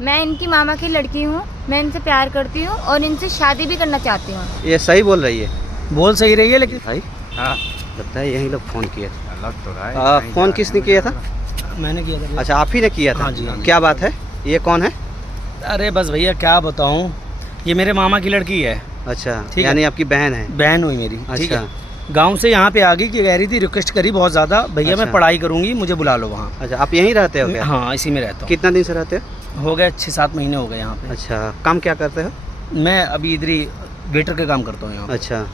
मैं इनकी मामा की लड़की हूँ, मैं इनसे प्यार करती हूँ और इनसे शादी भी करना चाहती हूँ। ये सही बोल रही है? बोल सही रही है लेकिन भाई हाँ लगता है यही लोग फोन किए थे। लग तो रहा है। फोन किसने किया था? मैंने किया था। अच्छा आप ही ने किया था? हाँ जी, हाँ जी। क्या बात है? ये कौन है? अरे बस भैया क्या बताऊँ, ये मेरे मामा की लड़की है। अच्छा ठीक है। यानी आपकी बहन है? बहन हुई मेरी। ठीक अच्छा है। गांव से यहाँ पे आ गई कि कह रही थी, रिक्वेस्ट करी बहुत ज़्यादा, भैया अच्छा। मैं पढ़ाई करूँगी, मुझे बुला लो वहाँ। अच्छा आप यहीं रहते हो क्या? हाँ इसी में रहता हूँ। कितना दिन से रहते हो? हो गए 6-7 महीने हो गए यहाँ पे। अच्छा काम क्या करते हो? मैं अभी इधर ही वेटर का काम करता हूँ यहाँ पे। अच्छा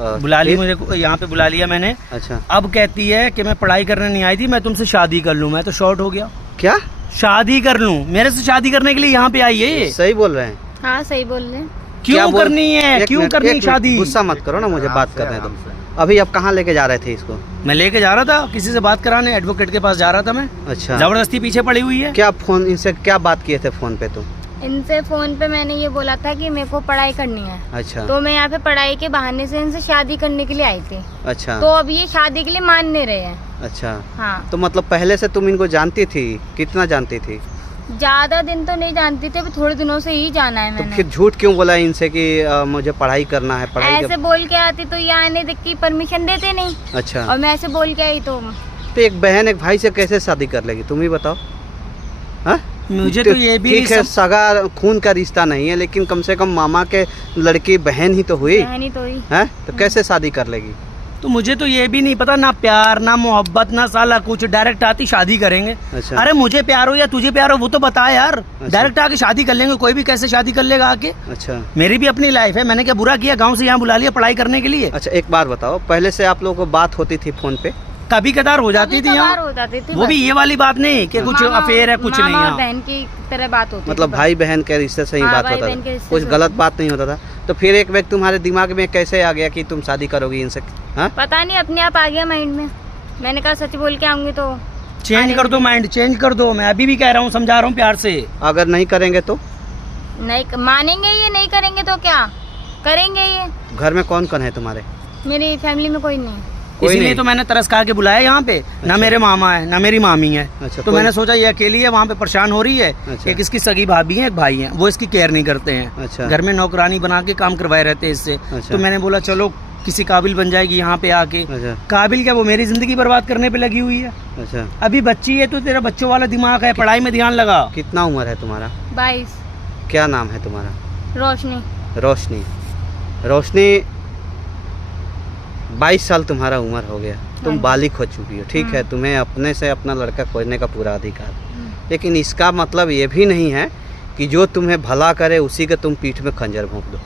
बुला ली फिर? मुझे, यहाँ पे बुला लिया मैंने। अच्छा अब कहती है कि मैं पढ़ाई करने नहीं आई थी, मैं तुमसे शादी कर लूँ। मैं तो शॉर्ट हो गया। क्या शादी कर लूँ, मेरे से शादी करने के लिए यहाँ पे आई है ये। सही बोल रहे हैं? हाँ सही बोल रहे हैं। क्या क्यों बोल- करनी है, एक क्यों मिनट, करनी एक मिनट, शादी? गुस्सा मत करो ना, मुझे आराम बात से, करने दो। आराम से। अभी आप कहाँ लेके जा रहे थे इसको? मैं लेके जा रहा था किसी से बात कराने, एडवोकेट के पास जा रहा था मैं। अच्छा जबरदस्ती पीछे पड़ी हुई है। क्या फोन इनसे क्या बात किए थे फोन पे तुम? इनसे फोन पे मैंने ये बोला था कि मेरे को पढ़ाई करनी है, अच्छा तो मैं यहाँ पे पढ़ाई के बहाने से इनसे शादी करने के लिए आई थी। अच्छा तो अब ये शादी के लिए मान नहीं रहे हैं। अच्छा हाँ तो मतलब पहले से तुम इनको जानती थी? कितना जानती थी? ज्यादा दिन तो नहीं जानती थी, अभी थोड़े दिनों से ही जाना है तो मैंने। फिर झूठ क्यों बोला इनसे कि मुझे पढ़ाई करना है? पढ़ाई ऐसे बोल के आती तो ये आने की परमिशन देते नहीं, अच्छा और मैं ऐसे बोल के आई तो एक बहन एक भाई से कैसे शादी कर लेगी तुम ही बताओ? हाँ मुझे तो ये भी ठीक है, सब- सगा खून का रिश्ता नहीं है, लेकिन कम से कम मामा के लड़की बहन ही तो हुई बहनी तो ही। है, तो कैसे शादी कर लेगी? तो मुझे तो ये भी नहीं पता, ना प्यार ना मोहब्बत ना साला कुछ, डायरेक्ट आती शादी करेंगे। अच्छा अरे मुझे प्यार हो या तुझे प्यार हो वो तो बता यार। डायरेक्ट आके शादी कर लेंगे, कोई भी कैसे शादी कर लेगा आके? अच्छा मेरी भी अपनी लाइफ है, मैंने क्या बुरा किया, गांव से यहाँ बुला लिया पढ़ाई करने के लिए। अच्छा एक बात बताओ, पहले से आप लोगों को बात होती थी फोन पे? कभी कदार हो जाती थी कभी-कभार यहाँ, हो जाती थी वो भी बस। ये वाली बात नहीं कि कुछ मामा- अफेयर है, कुछ नहीं मामा और यहाँ। बहन की तरह बात होती मतलब थी बस। भाई बहन के रिश्ते से ही हाँ, बात भाई होता बहन के था, रिश्ते कुछ से गलत बात नहीं होता था? तो फिर एक व्यक्ति तुम्हारे दिमाग में कैसे आ गया कि तुम शादी करोगी इनसे? हाँ पता नहीं अपने आप आ गया माइंड में। मैंने कहा सच बोल के आऊंगी तो चेंज कर दो माइंड, चेंज कर दो। मैं अभी भी कह रहा हूँ, समझा रहा हूँ प्यार से। अगर नहीं करेंगे तो? नहीं मानेंगे, ये नहीं करेंगे तो क्या करेंगे ये? घर में कौन कौन है तुम्हारे? मेरी फैमिली में कोई नहीं। कोई इसीलिए नहीं? तो मैंने तरस खा के बुलाया यहाँ पे। ना मेरे मामा है ना मेरी मामी है। अच्छा, तो कोई- मैंने सोचा ये अकेली है, वहाँ पे परेशान हो रही है। अच्छा। एक इसकी सगी भाभी है, एक भाई है, वो इसकी केयर नहीं करते हैं। अच्छा। घर में नौकरानी बना के काम करवाए रहते हैं इससे। अच्छा। तो मैंने बोला चलो किसी काबिल बन जाएगी यहाँ पे आके। अच्छा काबिल क्या, वो मेरी जिंदगी बर्बाद करने पे लगी हुई है। अच्छा अभी बच्ची है तो तेरा बच्चों वाला दिमाग है, पढ़ाई में ध्यान लगा। कितना उम्र है तुम्हारा? 22। क्या नाम है तुम्हारा? रोशनी। रोशनी। रोशनी 22 साल तुम्हारा उम्र हो गया, तुम हाँ। बालिग हो चुकी हो, ठीक है, तुम्हें अपने से अपना लड़का खोजने का पूरा अधिकार, लेकिन इसका मतलब ये भी नहीं है कि जो तुम्हें भला करे उसी के तुम पीठ में खंजर भोंक दो।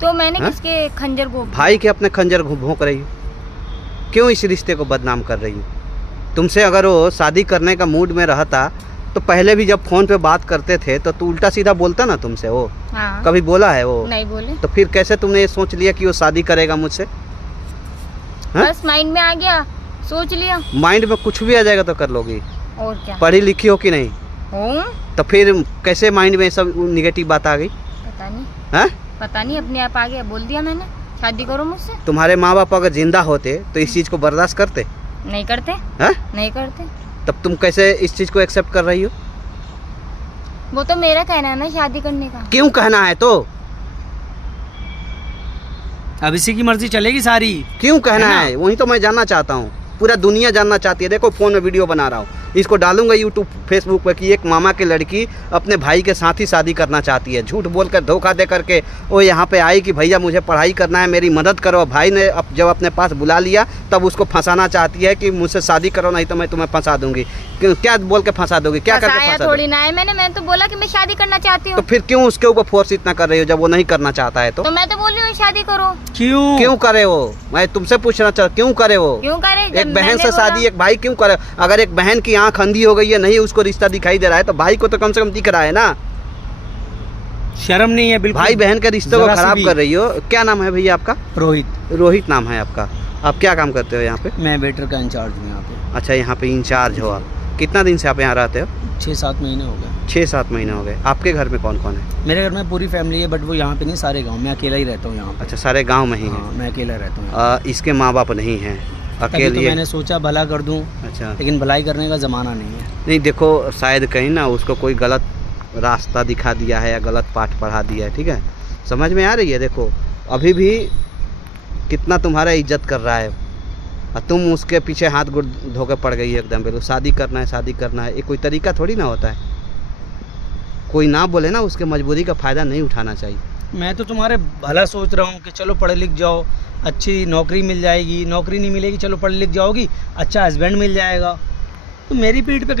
तो मैंने हाँ? किसके खंजर को? भाई के अपने खंजर भोंक रही हो, क्यों इस रिश्ते को बदनाम कर रही हो? तुमसे अगर वो शादी करने का मूड में रहता तो पहले भी जब फोन पे बात करते थे तो तू उल्टा सीधा बोलता ना तुमसे? वो हाँ। कभी बोला है वो? नहीं बोले। तो फिर कैसे तुमने ये सोच लिया कि वो शादी करेगा मुझसे? हाँ? बस माइंड में आ गया, सोच लिया। माइंड में कुछ भी आ जाएगा तो कर लोगी? और क्या? पढ़ी लिखी हो कि नहीं? हूँ। तो फिर कैसे माइंड में सब निगेटिव बात आ गई? पता नहीं, हैं? पता नहीं अपने आप आ गया, बोल दिया मैंने शादी करो मुझसे। तुम्हारे माँ बाप अगर जिंदा होते तो इस चीज़ को बर्दाश्त करते? नहीं करते। हैं? नहीं करते। तब तुम कैसे इस चीज़ को एक्सेप्ट कर रही हो? वो तो मेरा कहना है ना शादी करने का। क्यों कहना है तो? अब इसी की मर्जी चलेगी सारी। क्यों कहना है ना? है? वही तो मैं जानना चाहता हूँ, पूरा दुनिया जानना चाहती है। देखो फोन में वीडियो बना रहा हूँ, इसको डालूंगा यूट्यूब फेसबुक पे कि एक मामा की लड़की अपने भाई के साथ ही शादी करना चाहती है। झूठ बोल कर धोखा दे करके वो यहाँ पे आई कि भैया मुझे पढ़ाई करना है, मेरी मदद करो। भाई ने जब अपने पास बुला लिया तब उसको फंसाना चाहती है कि मुझसे शादी करो नहीं तो मैं तुम्हें फंसा दूंगी। क्या बोल के फंसा दोगी? क्या करके फंसाया फंसा थोड़ी दोगी? ना है मैंने तो बोला कि मैं शादी करना चाहती तो हूँ। फिर क्यों उसके ऊपर फोर्स इतना कर रही हो जब वो नहीं करना चाहता है? तो तो मैं तो बोल रही हूँ शादी करो। क्यों? क्यों करे वो? मैं तुमसे पूछना चाहता, क्यों करे वो? क्यों करे? जब एक बहन मैंने से बोला- शादी एक भाई क्यों करे? अगर एक बहन की आंख अंधी हो गई है, नहीं उसको रिश्ता दिखाई दे रहा है, तो भाई को तो कम से कम दिख रहा है ना। शर्म नहीं है बिल्कुल। भाई बहन के रिश्ते को जरा सी खराब भी। कर रही हो। क्या नाम है भैया आपका? रोहित। रोहित नाम है आपका। आप क्या काम करते हो यहाँ पे? मैं वेटर का इंचार्ज हूँ यहाँ पे। अच्छा यहाँ पे इंचार्ज हो आप। कितना दिन से आप यहाँ रहते हो? 6-7 महीने हो गए। 6-7 महीने हो गए। आपके घर में कौन कौन है? मेरे घर में पूरी फैमिली है, बट वो यहाँ पे नहीं, सारे गांव। मैं अकेला ही रहता हूँ यहाँ पे। अच्छा सारे गाँव में ही हाँ, है। मैं अकेला रहता हूँ यहाँ इसके माँ बाप नहीं हैं, तभी तो अकेले मैंने सोचा भला कर दूं, अच्छा लेकिन भलाई करने का ज़माना नहीं है। नहीं देखो, शायद कहीं ना उसको कोई गलत रास्ता दिखा दिया है या गलत पाठ पढ़ा दिया है, ठीक है, समझ में आ रही है। देखो अभी भी कितना तुम्हारा इज्जत कर रहा है और तुम उसके पीछे हाथ गुड़ धो के पड़ गई है एकदम बिल्कुल। शादी करना है, शादी करना है, ये कोई तरीका थोड़ी ना होता है। कोई ना बोले ना, उसके मजबूरी का फ़ायदा नहीं उठाना चाहिए। मैं तो तुम्हारे भला सोच रहा हूँ कि चलो पढ़े लिख जाओ, अच्छी नौकरी मिल जाएगी, नौकरी नहीं मिलेगी चलो पढ़ लिख जाओगी, अच्छा हस्बैंड मिल जाएगा। तो मेरी पीठ पे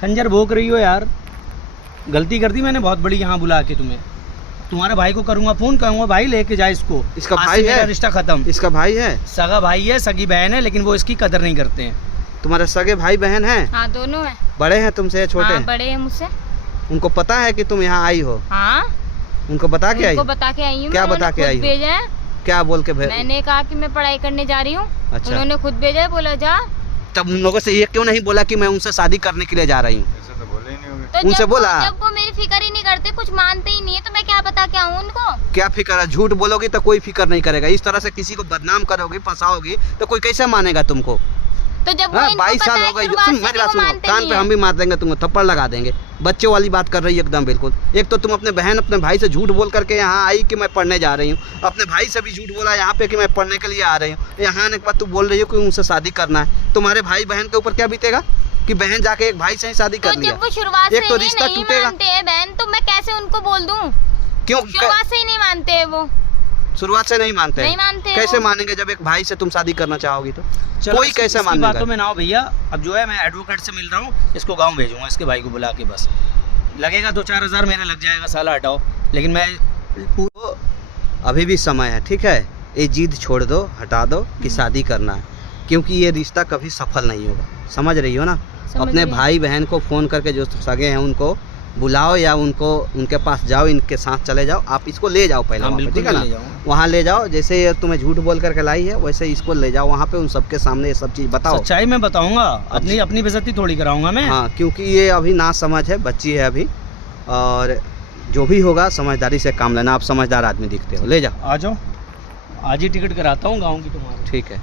खंजर भोंक रही हो यार। गलती कर दी मैंने बहुत बड़ी यहाँ बुला के तुम्हें। तुम्हारे भाई को करूँगा फ़ोन, कहूँगा भाई लेके जा इसको, इसका आज भाई से मेरा है? रिश्ता ख़त्म। इसका भाई है? सगा भाई है, सगी बहन है, लेकिन वो इसकी कदर नहीं करते हैं। तुम्हारे सगे भाई बहन हैं? हाँ दोनों है। बड़े हैं तुमसे या छोटे हाँ हैं? बड़े हैं मुझसे। उनको पता है कि तुम यहाँ आई हो? हाँ उनको बता के आई उनको हो? बता के आई हूँ। क्या उन्होंने बता के खुद आई हो? भेजा है। क्या बोल के मैंने कहा कि मैं पढ़ाई करने जा रही हूँ, अच्छा। उन्होंने खुद भेजा है, बोला जा। तब उन लोगों से ये क्यों नहीं बोला कि मैं उनसे शादी करने के लिए जा रही हूँ? तो उनसे जब बोला? जब वो मेरी फिक्र ही नहीं करते, कुछ मानते ही नहीं है, तो मैं क्या बता के आऊँ उनको? क्या फिक्र है? झूठ बोलोगी तो कोई फिक्र नहीं करेगा। इस तरह से किसी को बदनाम करोगी, फंसाओगी तो कोई कैसे मानेगा तुमको? तो जब वो हाँ, इनको 22 पता साल है हो गए। शुरुआत सुन से मेरी कि बात वो सुनो, मानते कान नहीं पे है। हम भी मार देंगे, तुमको थप्पड़ लगा देंगे। बच्चों वाली बात कर रही है एकदम बिल्कुल। एक तो तुम अपने बहन अपने भाई से झूठ बोल करके यहाँ आई कि मैं पढ़ने जा रही हूँ, अपने भाई से भी झूठ बोला यहाँ पे कि मैं पढ़ने के लिए आ रही हूँ। यहाँ आने के बाद तू बोल रही हो कि उनसे शादी करना है। तुम्हारे भाई बहन के ऊपर क्या बीतेगा कि बहन जाके एक भाई से ही शादी तो कर लिया? जब वो शुरुआत एक से तो ही रिश्ता नहीं टूटेगा। मानते हैं बहन, तो मैं कैसे उनको बोल दूँ? क्यों शुरुआत से ही नहीं मानते हैं वो। शुरुआत से नहीं मानते हैं? नहीं मानते हैं कैसे वो। मानेंगे जब एक भाई से तुम शादी करना चाहोगी तो? चलो कोई इसकी कैसे मानेगा? बातों में ना हो भैया। अब जो है मैं एडवोकेट से मिल रहा हूँ, इसको गांव भेजूंगा, इसके भाई को बुला के। बस लगेगा 2-4 हज़ार मेरा लग जाएगा, साला हटाओ, लेकिन मैं तो अभी भी समय है, ठीक है। ये जिद छोड़ दो, हटा दो कि शादी करना है, क्योंकि ये रिश्ता कभी सफल नहीं होगा। समझ रही हो ना? समझ अपने रही हूँ। भाई बहन को फ़ोन करके जो सगे हैं उनको बुलाओ या उनको उनके पास जाओ, इनके साथ चले जाओ। आप इसको ले जाओ पहले हाँ, वहाँ पे, बिल्कुल ठीक है ना? ले जाऊंगा। वहाँ ले जाओ, जैसे ये तुम्हें झूठ बोल करके लाई है वैसे इसको ले जाओ वहाँ पे, उन सबके सामने ये सब चीज़ बताओ। सच्चाई में बताऊंगा, अपनी बेइज्जती थोड़ी कराऊंगा मैं। हाँ, क्योंकि ये अभी ना समझ है, बच्ची है अभी, और जो भी होगा समझदारी से काम लेना। आप समझदार आदमी दिखते हो, ले जाओ। आ जाओ, आज ही टिकट कराता हूँ गाँव की तुम्हारी। ठीक है।